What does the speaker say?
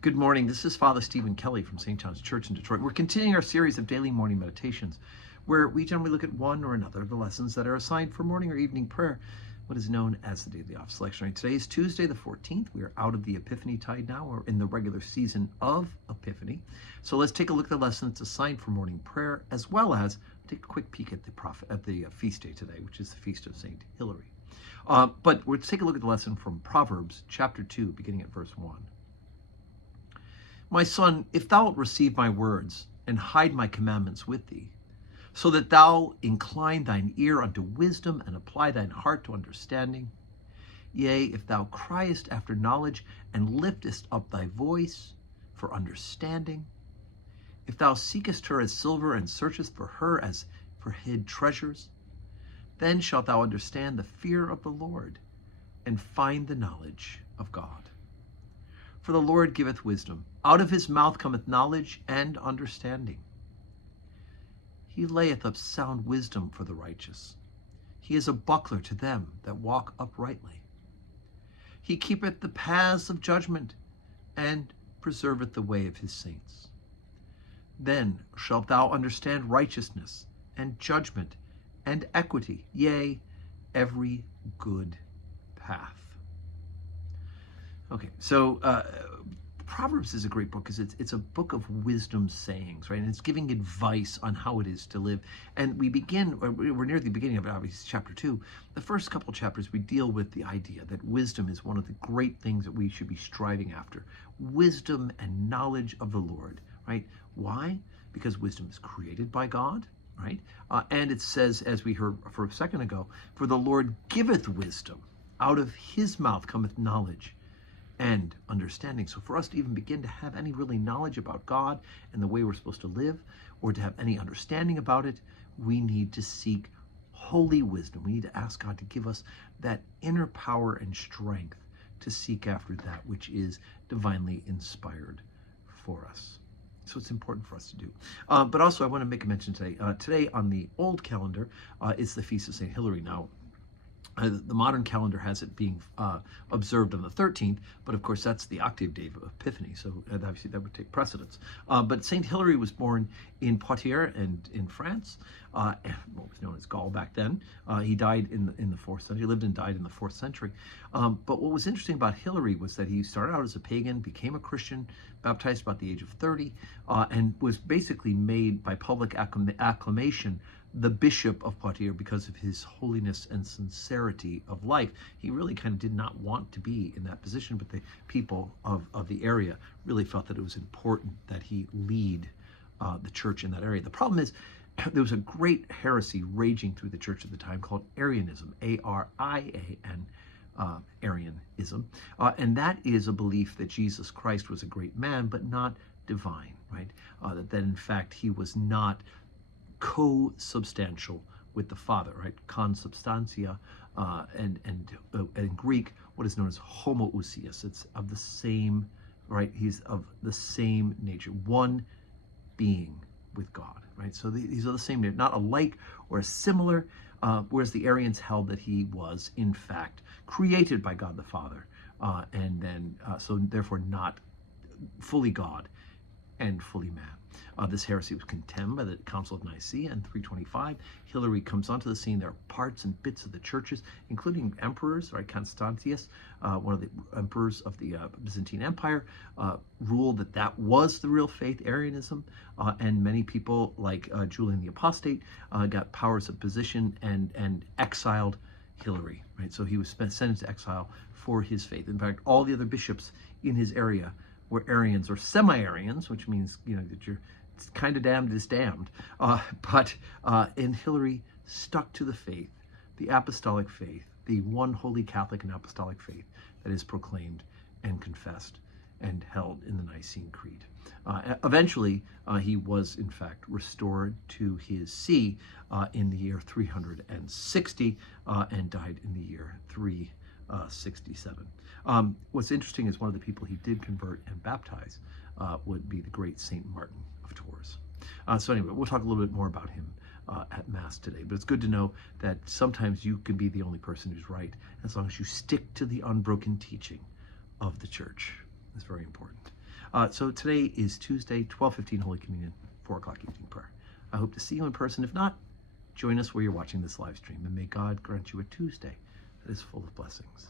Good morning. This is Father Stephen Kelly from St. John's Church in Detroit. We're continuing our series of daily morning meditations, where we generally look at one or another of the lessons that are assigned for morning or evening prayer, what is known as the Daily Office Lectionary. Today is Tuesday the 14th. We are out of the Epiphany tide now. We're in the regular season of Epiphany. So let's take a look at the lesson that's assigned for morning prayer, as well as take a quick peek at the feast day today, which is the Feast of St. Hilary. But let's take a look at the lesson from Proverbs chapter 2, beginning at verse 1. My son, if thou wilt receive my words, and hide my commandments with thee, so that thou incline thine ear unto wisdom, and apply thine heart to understanding, yea, if thou criest after knowledge, and liftest up thy voice for understanding, if thou seekest her as silver, and searchest for her as for hid treasures, then shalt thou understand the fear of the Lord, and find the knowledge of God. For the Lord giveth wisdom. Out of his mouth cometh knowledge and understanding. He layeth up sound wisdom for the righteous. He is a buckler to them that walk uprightly. He keepeth the paths of judgment, and preserveth the way of his saints. Then shalt thou understand righteousness, and judgment, and equity, yea, every good path. Okay, so Proverbs is a great book because it's a book of wisdom sayings, right? And it's giving advice on how it is to live. And we're near the beginning of it, obviously, chapter 2. The first couple chapters, we deal with the idea that wisdom is one of the great things that we should be striving after. Wisdom and knowledge of the Lord, right? Why? Because wisdom is created by God, right? And it says, as we heard for a second ago, for the Lord giveth wisdom. Out of his mouth cometh knowledge and understanding. So for us to even begin to have any really knowledge about God and the way we're supposed to live, or to have any understanding about it, we need to seek holy wisdom. We need to ask God to give us that inner power and strength to seek after that which is divinely inspired for us. So it's important for us to do. But also I want to make a mention today. Today on the old calendar is the Feast of St. Hilary. Now, the modern calendar has it being observed on the 13th, but of course that's the octave day of Epiphany, so obviously that would take precedence. But Saint Hilary was born in Poitiers and in France, what was known as Gaul back then. He died in the 4th century, lived and died in the 4th century. But what was interesting about Hilary was that he started out as a pagan, became a Christian, baptized about the age of 30, and was basically made by public acclamation the bishop of Poitiers because of his holiness and sincerity of life. He really kind of did not want to be in that position, but the people of the area really felt that it was important that he lead the church in that area. The problem is there was a great heresy raging through the church at the time called Arianism, A-R-I-A-N, Arianism, and that is a belief that Jesus Christ was a great man, but not divine, right? That in fact he was not co-substantial with the Father, right? Consubstantia, and in Greek, what is known as homoousios. It's of the same, right? He's of the same nature, one being with God, right? So these are the same, not alike or similar, whereas the Arians held that he was, in fact, created by God the Father, and then, so therefore not fully God and fully man. This heresy was condemned by the Council of Nicaea in 325. Hilary comes onto the scene. There are parts and bits of the churches, including emperors, right? Constantius, one of the emperors of the Byzantine Empire, ruled that was the real faith, Arianism, and many people like Julian the Apostate got powers of position and exiled Hilary, right? So he was sent into exile for his faith. In fact, all the other bishops in his area were Arians or semi-Arians, which means, that you're kind of damned is damned. And Hilary stuck to the faith, the apostolic faith, the one holy Catholic and apostolic faith that is proclaimed and confessed and held in the Nicene Creed. Eventually, he was, in fact, restored to his see in the year 360 and died in the year 367. What's interesting is one of the people he did convert and baptize would be the great Saint Martin of Tours. So anyway, we'll talk a little bit more about him at Mass today. But it's good to know that sometimes you can be the only person who's right as long as you stick to the unbroken teaching of the Church. It's very important. So today is Tuesday, 12:15 Holy Communion, 4 o'clock evening prayer. I hope to see you in person. If not, join us where you're watching this live stream, and may God grant you a Tuesday that is full of blessings.